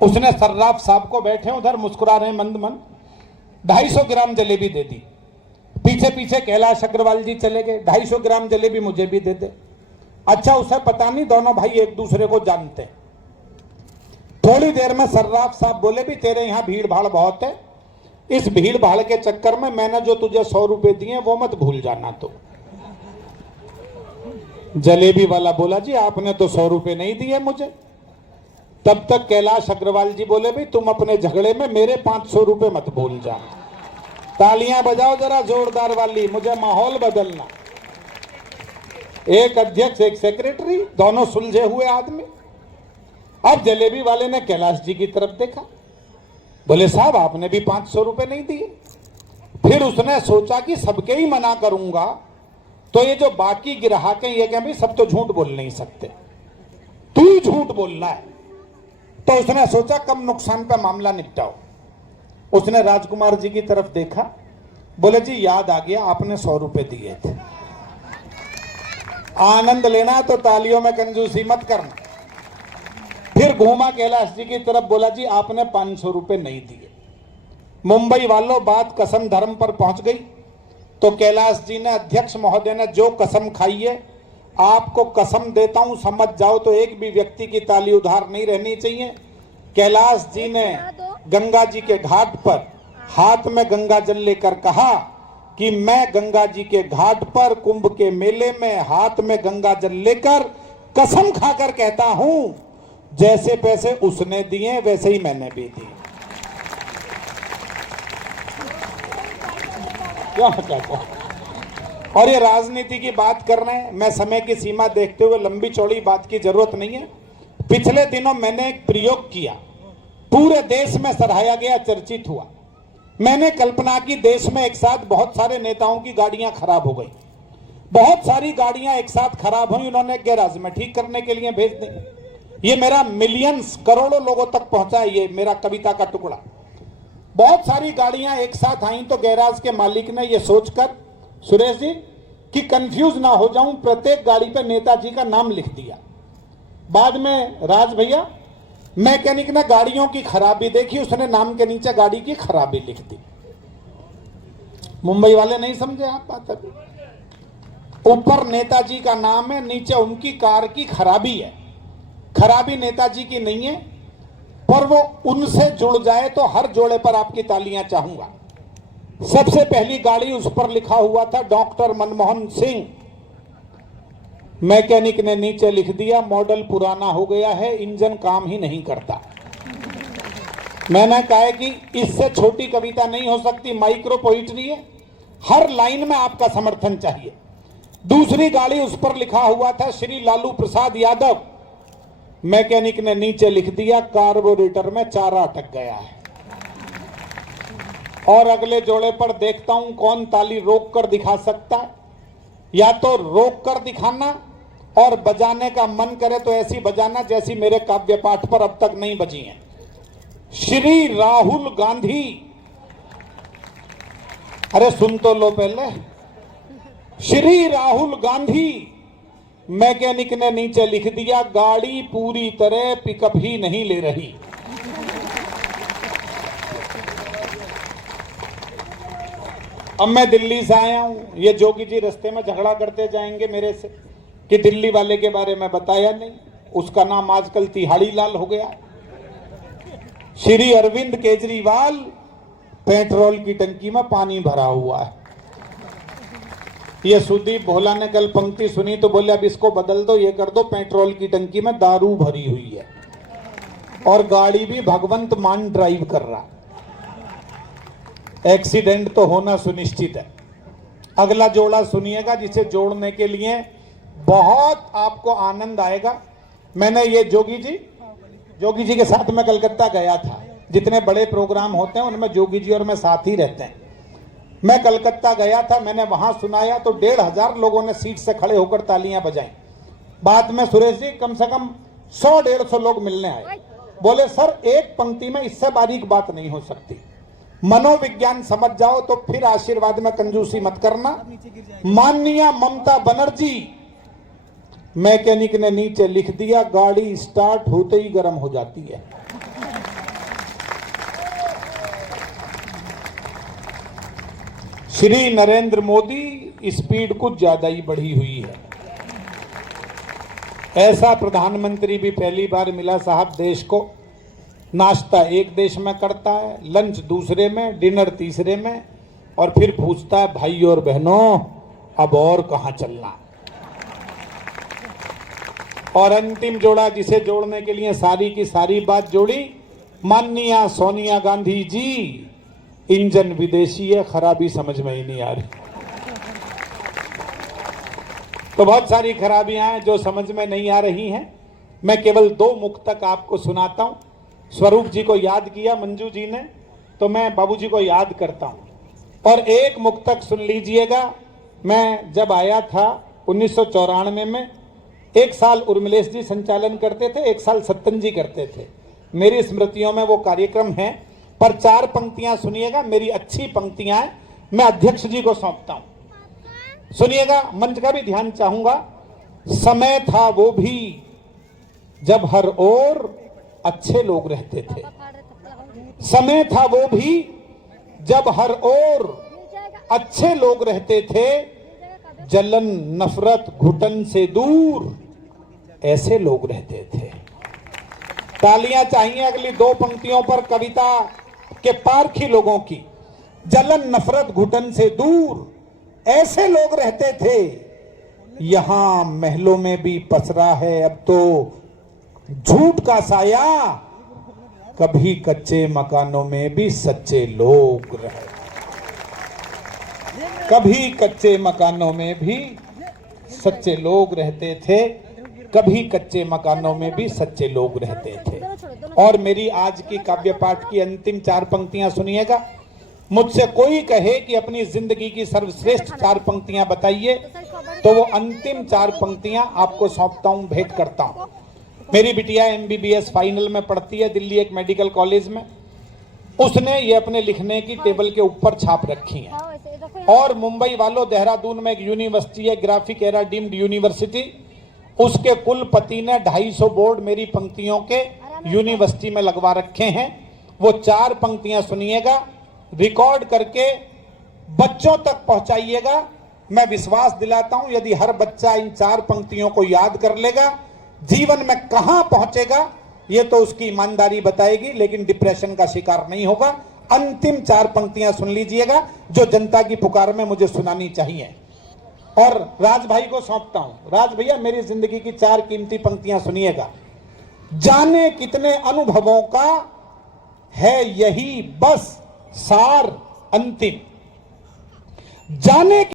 उसने सर्राफ साहब को बैठे उधर मुस्कुरा रहे मंद मन 250 ग्राम जलेबी दे दी। पीछे पीछे कैलाश अग्रवाल जी चले गए, 250 ग्राम जलेबी मुझे भी दे दे। अच्छा उसे पता नहीं दोनों भाई एक दूसरे को जानते। थोड़ी देर में सर्राफ साहब बोले भी तेरे यहाँ भीड़ भाड़ बहुत है, इस भीड़ भाड़ के चक्कर में मैंने जो तुझे 100 रुपए दिए वो मत भूल जाना। तो जलेबी वाला बोला जी आपने तो 100 रुपए नहीं दिए मुझे। तब तक कैलाश अग्रवाल जी बोले भी तुम अपने झगड़े में मेरे 500 रुपए मत भूल जा। तालियां बजाओ जरा जोरदार वाली, मुझे माहौल बदलना। एक अध्यक्ष एक सेक्रेटरी, दोनों सुलझे हुए आदमी। अब जलेबी वाले ने कैलाश जी की तरफ देखा, बोले साहब आपने भी 500 रुपए नहीं दिए। फिर उसने सोचा कि सबके ही मना करूंगा तो ये जो बाकी ग्राहक हैं ये कहें भी सब तो झूठ बोल नहीं सकते, तू ही झूठ बोलना है। तो उसने सोचा कम नुकसान पे मामला निपटाओ। उसने राजकुमार जी की तरफ देखा, बोले जी याद आ गया आपने 100 रुपए दिए थे, आनंद लेना तो तालियों में कंजूसी मत करना। फिर घूमा कैलाश जी की तरफ, बोला जी आपने 500 रुपए नहीं दिए। मुंबई वालों बात कसम धर्म पर पहुंच गई। तो कैलाश जी ने, अध्यक्ष महोदय ने जो कसम खाई है, आपको कसम देता हूं समझ जाओ तो एक भी व्यक्ति की ताली उधार नहीं रहनी चाहिए। कैलाश जी ने गंगा जी के घाट पर हाथ में गंगा जल लेकर कहा कि मैं गंगा जी के घाट पर कुंभ के मेले में हाथ में गंगा जल लेकर कसम खाकर कहता हूं जैसे पैसे उसने दिए वैसे ही मैंने भी दिए। क्या कहता? और ये राजनीति की बात कर रहे हैं, मैं समय की सीमा देखते हुए लंबी चौड़ी बात की जरूरत नहीं है। पिछले दिनों मैंने एक प्रयोग किया, पूरे देश में सराहाया गया, चर्चित हुआ। मैंने कल्पना की देश में एक साथ बहुत सारे नेताओं की गाड़ियां खराब हो गई, बहुत सारी गाड़ियां एक साथ खराब हुई, उन्होंने गैराज में ठीक करने के लिए भेज दी। ये मेरा मिलियंस करोड़ों लोगों तक पहुंचा, ये मेरा कविता का टुकड़ा। बहुत सारी गाड़ियां एक साथ आई तो गैराज के मालिक ने यह सोचकर, सुरेश जी, कि कंफ्यूज ना हो जाऊं, प्रत्येक गाड़ी पर नेताजी का नाम लिख दिया। बाद में राज भैया मैकेनिक ने गाड़ियों की खराबी देखी, उसने नाम के नीचे गाड़ी की खराबी लिख दी। मुंबई वाले नहीं समझे आप बात अभी। ऊपर नेताजी का नाम है, नीचे उनकी कार की खराबी है। खराबी नेताजी की नहीं है, पर वो उनसे जुड़ जाए तो हर जोड़े पर आपकी तालियां चाहूंगा। सबसे पहली गाड़ी, उस पर लिखा हुआ था डॉक्टर मनमोहन सिंह। मैकेनिक ने नीचे लिख दिया मॉडल पुराना हो गया है, इंजन काम ही नहीं करता। मैंने कहा कि इससे छोटी कविता नहीं हो सकती, माइक्रो पोइट्री है, हर लाइन में आपका समर्थन चाहिए। दूसरी गाड़ी, उस पर लिखा हुआ था श्री लालू प्रसाद यादव। मैकेनिक ने नीचे लिख दिया कार्बोरेटर में चारा अटक गया है। और अगले जोड़े पर देखता हूं कौन ताली रोक कर दिखा सकता है। या तो रोक कर दिखाना और बजाने का मन करे तो ऐसी बजाना जैसी मेरे काव्य पाठ पर अब तक नहीं बजी है। श्री राहुल गांधी, अरे सुन तो लो पहले। श्री राहुल गांधी। मैकेनिक ने नीचे लिख दिया गाड़ी पूरी तरह पिकअप ही नहीं ले रही। अब मैं दिल्ली से आया हूं, ये जोगी जी रास्ते में झगड़ा करते जाएंगे मेरे से कि दिल्ली वाले के बारे में बताया नहीं, उसका नाम आजकल तिहाड़ी लाल हो गया। श्री अरविंद केजरीवाल, पेट्रोल की टंकी में पानी भरा हुआ है। ये सुदीप भोला ने कल पंक्ति सुनी तो बोले अब इसको बदल दो, ये कर दो, पेट्रोल की टंकी में दारू भरी हुई है और गाड़ी भी भगवंत मान ड्राइव कर रहा। एक्सीडेंट तो होना सुनिश्चित है। अगला जोड़ा सुनिएगा जिसे जोड़ने के लिए बहुत आपको आनंद आएगा। मैंने ये जोगी जी के साथ मैं कलकत्ता गया था। जितने बड़े प्रोग्राम होते हैं उनमें जोगी जी और मैं साथ ही रहते हैं। मैं कलकत्ता गया था, मैंने वहां सुनाया तो 1500 लोगों ने सीट से खड़े होकर तालियां बजाई। बाद में सुरेश जी कम से कम 100-150 लोग मिलने आए। बोले सर एक पंक्ति में इससे बारीक बात नहीं हो सकती, मनोविज्ञान समझ जाओ तो फिर आशीर्वाद में कंजूसी मत करना। माननीय ममता बनर्जी। मैकेनिक ने नीचे लिख दिया गाड़ी स्टार्ट होते ही गर्म हो जाती है। श्री नरेंद्र मोदी स्पीड कुछ ज्यादा ही बढ़ी हुई है। ऐसा प्रधानमंत्री भी पहली बार मिला साहब देश को। नाश्ता एक देश में करता है, लंच दूसरे में, डिनर तीसरे में, और फिर पूछता है भाई और बहनों अब और कहां चलना। और अंतिम जोड़ा जिसे जोड़ने के लिए सारी की सारी बात जोड़ी, माननीय सोनिया गांधी जी। इंजन विदेशी है, खराबी समझ में ही नहीं आ रही। तो बहुत सारी खराबियां हैं जो समझ में नहीं आ रही हैं। मैं केवल 2 मुक्तक आपको सुनाता हूं। स्वरूप जी को याद किया मंजू जी ने, तो मैं बाबूजी को याद करता हूं। और एक मुक्तक सुन लीजिएगा। मैं जब आया था 1994 में, 1 साल उर्मिलेश जी संचालन करते थे, 1 साल सत्तन जी करते थे। मेरी स्मृतियों में वो कार्यक्रम है, पर 4 पंक्तियां सुनिएगा, मेरी अच्छी पंक्तियां हैं, मैं अध्यक्ष जी को सौंपता हूं। सुनिएगा, मंच का भी ध्यान चाहूंगा। समय था वो भी जब हर ओर अच्छे लोग रहते थे। समय था वो भी जब हर ओर अच्छे लोग रहते थे। जलन नफरत घुटन से दूर ऐसे लोग रहते थे। तालियां चाहिए अगली 2 पंक्तियों पर, कविता के पारखी लोगों की। जलन नफरत घुटन से दूर ऐसे लोग रहते थे। यहां महलों में भी पसरा है अब तो झूठ का साया। कभी कच्चे मकानों में भी सच्चे लोग रहे। कभी कच्चे मकानों में भी सच्चे लोग रहते थे। कभी कच्चे मकानों में भी सच्चे लोग रहते थे। और मेरी आज की काव्य पाठ की अंतिम 4 पंक्तियां सुनिएगा। मुझसे कोई कहे कि अपनी जिंदगी की सर्वश्रेष्ठ 4 पंक्तियां बताइए, तो वो अंतिम 4 पंक्तियां आपको सौंपता हूं, भेंट करता हूं। मेरी बिटिया MBBS फाइनल में पढ़ती है दिल्ली एक मेडिकल कॉलेज में। उसने ये अपने लिखने की टेबल के ऊपर छाप रखी है। और मुंबई वालों, देहरादून में एक यूनिवर्सिटी है, ग्राफिक एरा डीम्ड यूनिवर्सिटी, उसके कुलपति ने 250 बोर्ड मेरी पंक्तियों के यूनिवर्सिटी में लगवा रखे हैं। वो 4 पंक्तियां सुनिएगा, रिकॉर्ड करके बच्चों तक पहुंचाइएगा। मैं विश्वास दिलाता हूं यदि हर बच्चा इन 4 पंक्तियों को याद कर लेगा, जीवन में कहां पहुंचेगा ये तो उसकी ईमानदारी बताएगी, लेकिन डिप्रेशन का शिकार नहीं होगा। अंतिम 4 पंक्तियां सुन लीजिएगा जो जनता की पुकार में मुझे सुनानी चाहिए। और राज भाई को सौंपता हूं। राज भैया, मेरी जिंदगी की 4 कीमती पंक्तियां सुनिएगा। जाने कितने अनुभवों का है यही बस सार अंतिम। जाने